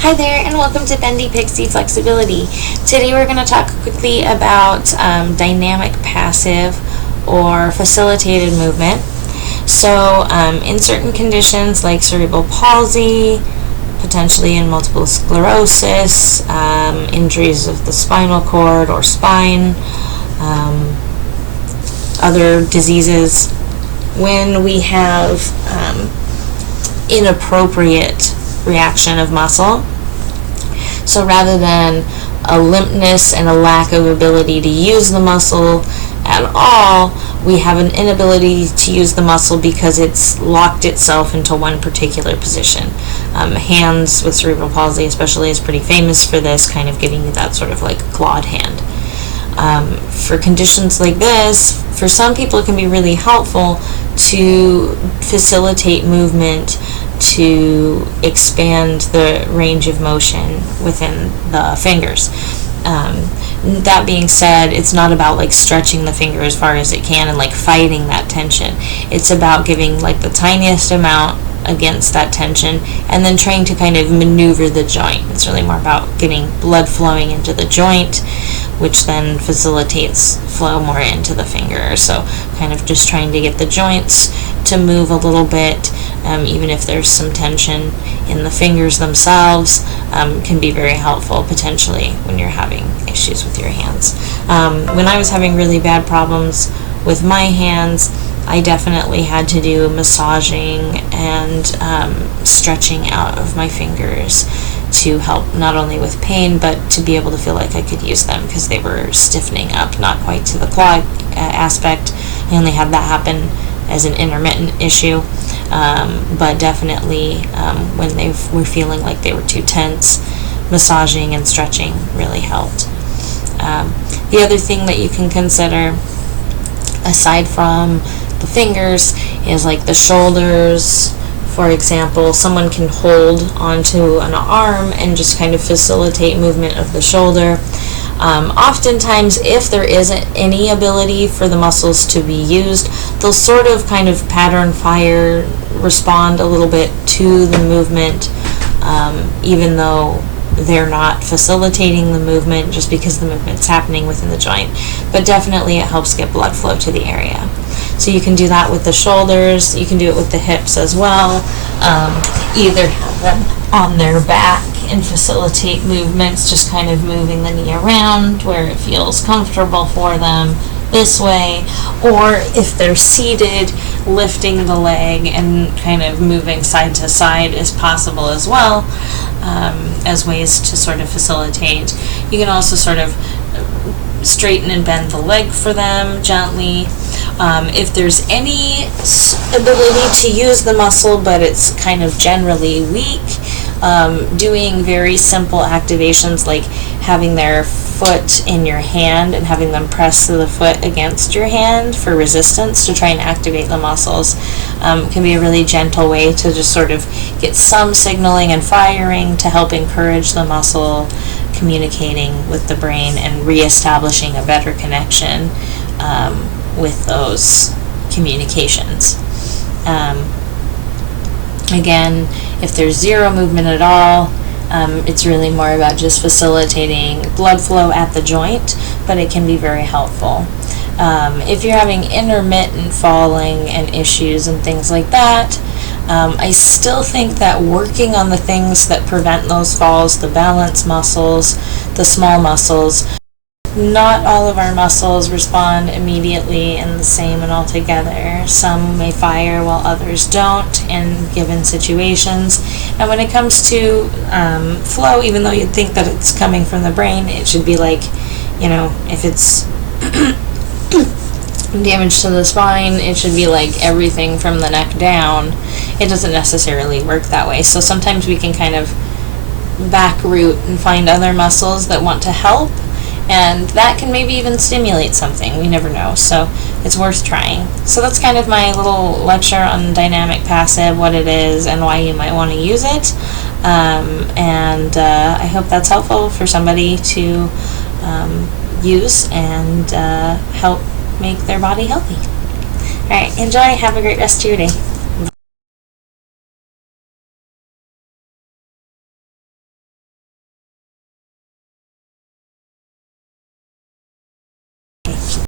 Hi there, and welcome to Bendy Pixie Flexibility. Today we're going to talk quickly about dynamic passive or facilitated movement. So in certain conditions like cerebral palsy, potentially in multiple sclerosis, injuries of the spinal cord or spine, other diseases, when we have inappropriate reaction of muscle. So rather than a limpness and a lack of ability to use the muscle at all, we have an inability to use the muscle because it's locked itself into one particular position. Hands with cerebral palsy especially is pretty famous for this, kind of giving you that sort of like clawed hand. For conditions like this, for some people it can be really helpful to facilitate movement to expand the range of motion within the fingers. That being said, it's not about like stretching the finger as far as it can and like fighting that tension. It's about giving like the tiniest amount against that tension and then trying to kind of maneuver the joint. It's really more about getting blood flowing into the joint, which then facilitates flow more into the finger. So kind of just trying to get the joints to move a little bit, even if there's some tension in the fingers themselves, can be very helpful potentially when you're having issues with your hands. When I was having really bad problems with my hands, I definitely had to do massaging and stretching out of my fingers to help not only with pain but to be able to feel like I could use them because they were stiffening up, not quite to the claw aspect. I only had that happen as an intermittent issue, but definitely when they were feeling like they were too tense, massaging and stretching really helped. The other thing that you can consider aside from the fingers is like the shoulders. For example, someone can hold onto an arm and just kind of facilitate movement of the shoulder. Oftentimes, if there isn't any ability for the muscles to be used, they'll sort of kind of pattern fire, respond a little bit to the movement, even though they're not facilitating the movement just because the movement's happening within the joint. But definitely it helps get blood flow to the area. So you can do that with the shoulders, you can do it with the hips as well. Either have them on their back and facilitate movements, just kind of moving the knee around where it feels comfortable for them this way, or if they're seated, lifting the leg and kind of moving side to side is possible as well, as ways to sort of facilitate. You can also sort of straighten and bend the leg for them gently. If there's any ability to use the muscle but it's kind of generally weak, doing very simple activations like having their foot in your hand and having them press the foot against your hand for resistance to try and activate the muscles can be a really gentle way to just sort of get some signaling and firing to help encourage the muscle communicating with the brain and reestablishing a better connection with those communications. Again, if there's zero movement at all, it's really more about just facilitating blood flow at the joint, but it can be very helpful. If you're having intermittent falling and issues and things like that, I still think that working on the things that prevent those falls, the balance muscles, the small muscles, not all of our muscles respond immediately and the same and all together. Some may fire while others don't in given situations. And when it comes to flow, even though you'd think that it's coming from the brain, it should be like, if it's damage to the spine, it should be like everything from the neck down. It doesn't necessarily work that way. So sometimes we can kind of back root and find other muscles that want to help, and that can maybe even stimulate something. We never know, so it's worth trying. So that's kind of my little lecture on dynamic passive, what it is and why you might want to use it, and I hope that's helpful for somebody to use and help make their body healthy. Alright, enjoy, have a great rest of your day.